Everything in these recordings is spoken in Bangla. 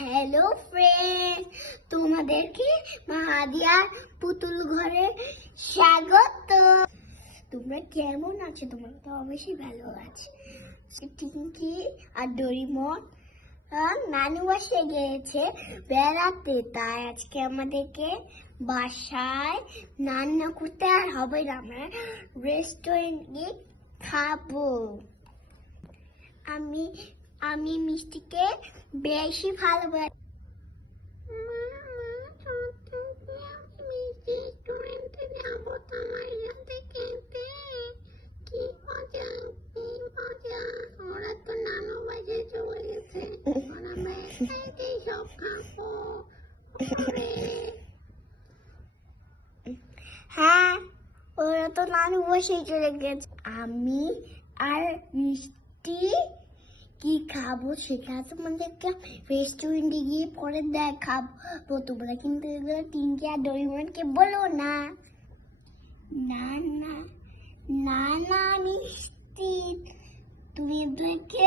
হ্যালো ফ্রেন্ড, তোমাদেরকে মাহাদিয়ার পুতুল ঘরে স্বাগত। তোমরা কেমন আছো? তোমরা তো অবশ্যই ভালো আছো। টিঙ্কি আর ডোরিমন নানু বাসায় গিয়েছে বেড়াতে, তাই আজকে আমাদেরকে বাসায় রান্না করতে আর হবে না, আমরা রেস্টুরেন্টে খাবো। আমি মিষ্টিকে বেশি ভালোবাসি। ওরা তো নানু বাসায় চলে গেছে, সব খাবো। হ্যাঁ, ওরা তো নানু বাসায় চলে গেছে। আমি আর মিষ্টি কি খাবো সেটা তোমাদেরকে রেস্টুরেন্টে গিয়ে পরে দেখাবো। তোমরা কিন্তু এগুলো টিঙ্কি আর ডোরিমনকে বলো না। না না না না মিষ্টি, তুমি এদেরকে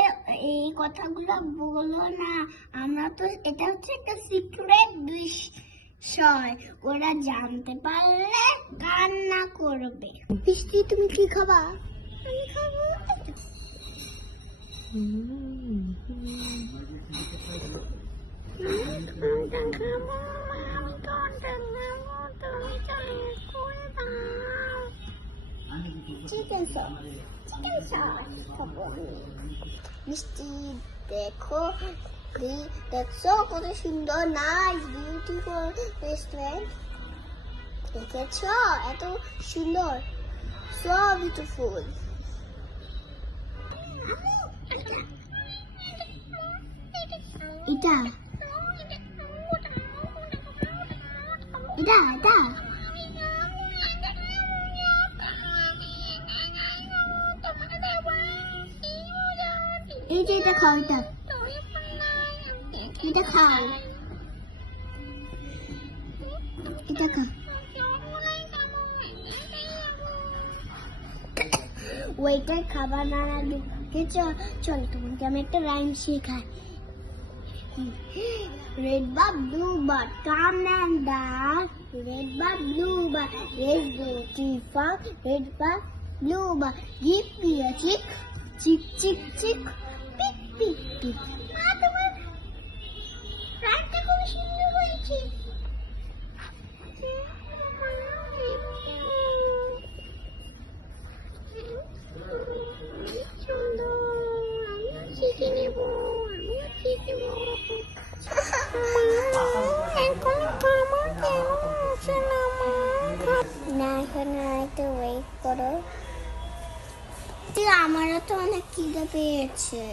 এই কথাগুলো বলো না। আমরা তো এটা হচ্ছে একটা সিক্রেট বিষয়, ওরা জানতে পারলে কান্না করবে। মিষ্টি তুমি কি খাবা? আমি খাবো চিকেন সস। মিষ্টি দেখো, দেখছো কত সুন্দর, নাইস বিউটিফুল রেস্টুরেন্ট। দেখেছো এত সুন্দর, সো বিউটিফুল। এটা এটা এটা এই যে এটা খাও, এটা খাও, এটা খাও। ওইটাই খাবার না রাখবে। চলো তোমাকে আমি একটা রাইম শেখাই। Red bug, blue bug, come and dance. Red bug, blue bug, let's go too far. Red bug, blue bug, give me a chick, chick, chick, chick, pick, pick, pick. তোমার রাইমটা খুব সুন্দর হয়েছে। শিখে নেব, আমিও শিখে নেব। আমারও তো অনেক খিদে পেয়েছে।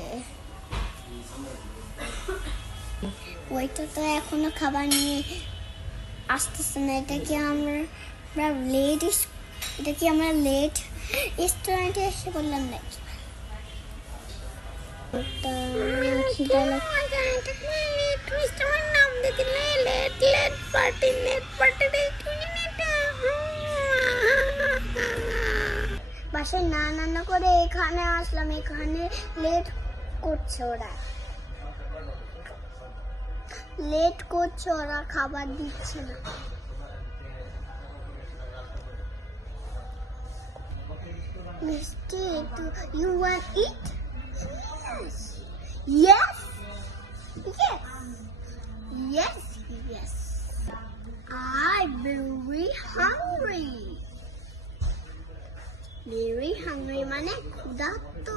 ওইটা তো এখনো খাবার নিয়ে আসতেছে না। এটা কি আমরা লেট রেস্টুরেন্টে এসে বললাম নাকি? বাসায় না করে এখানে আসলাম, এখানে লেট করছে ওরা খাবার দিচ্ছে না। মিষ্টি, you want eat? Yes. I'm very hungry. মানে ক্ষুধার্ত।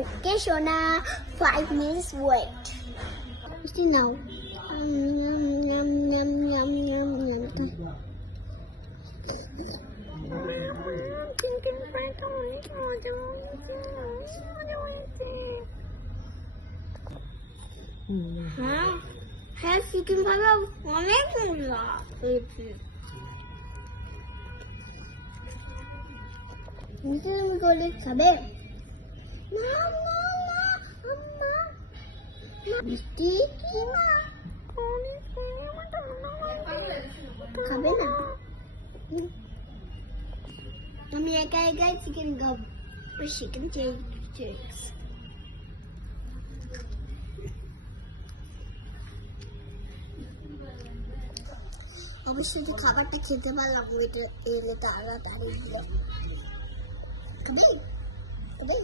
ওকে সোনা, 5 minutes wait. মিষ্টি নাও। হ্যাঁ চিকেন ভাজা অনেক মজা হয়েছে। মিষ্টি তুমি করলে খাবে? মিষ্টি খাবে না? আমি একাই চিকেন খাবো। চিকেন চিকেন অবশ্যই যে খাবারটা খেতে পারলাম এটা এলে তাড়াতাড়ি গিয়ে খাবি খাবি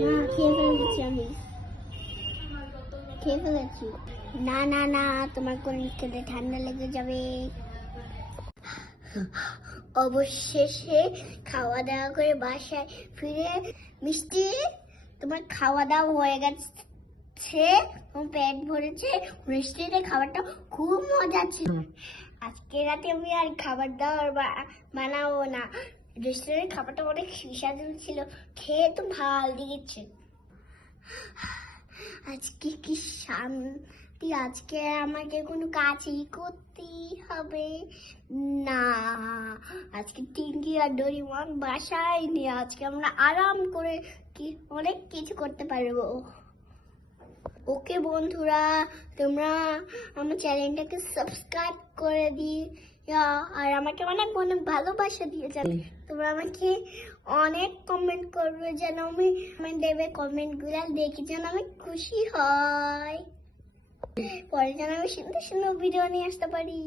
না খেয়ে ফেলেছি আমি খেয়ে ফেলেছি না না না তোমার কোন খেতে ঠান্ডা লেগে যাবে অবশেষে খাওয়া দাওয়া করে বাসায় ফিরে মিষ্টি তোমার খাওয়া দাওয়া হয়ে গেছে তোমার পেট ভরেছে রেস্টুরেন্টের খাবারটা খুব মজা ছিল আজকে রাতে আমি আর খাবার দাবার বানাবো না রেস্টুরেন্টের খাবারটা অনেক সুস্বাদু ছিল খেয়ে তো ভালো লেগেছে আজকে কি শান্তি আজকে আমাকে কোনো কাজই করতেই হবে না আজকে টিঙ্কি আর ডোরিমন বাসায় নিয়ে আজকে আমরা আরাম করে কি অনেক কিছু করতে পারবো ওকে বন্ধুরা তোমরা আমার চ্যানেলটাকে সাবস্ক্রাইব করে দিও আর আমাকে অনেক অনেক ভালোবাসা দিয়ে যাবে তোমরা আমাকে অনেক কমেন্ট করবে যেন আমি দেবে কমেন্টগুলো দেখি যেন আমি খুশি হয় পরে যেন আমি সুন্দর সুন্দর ভিডিও নিয়ে আসতে পারি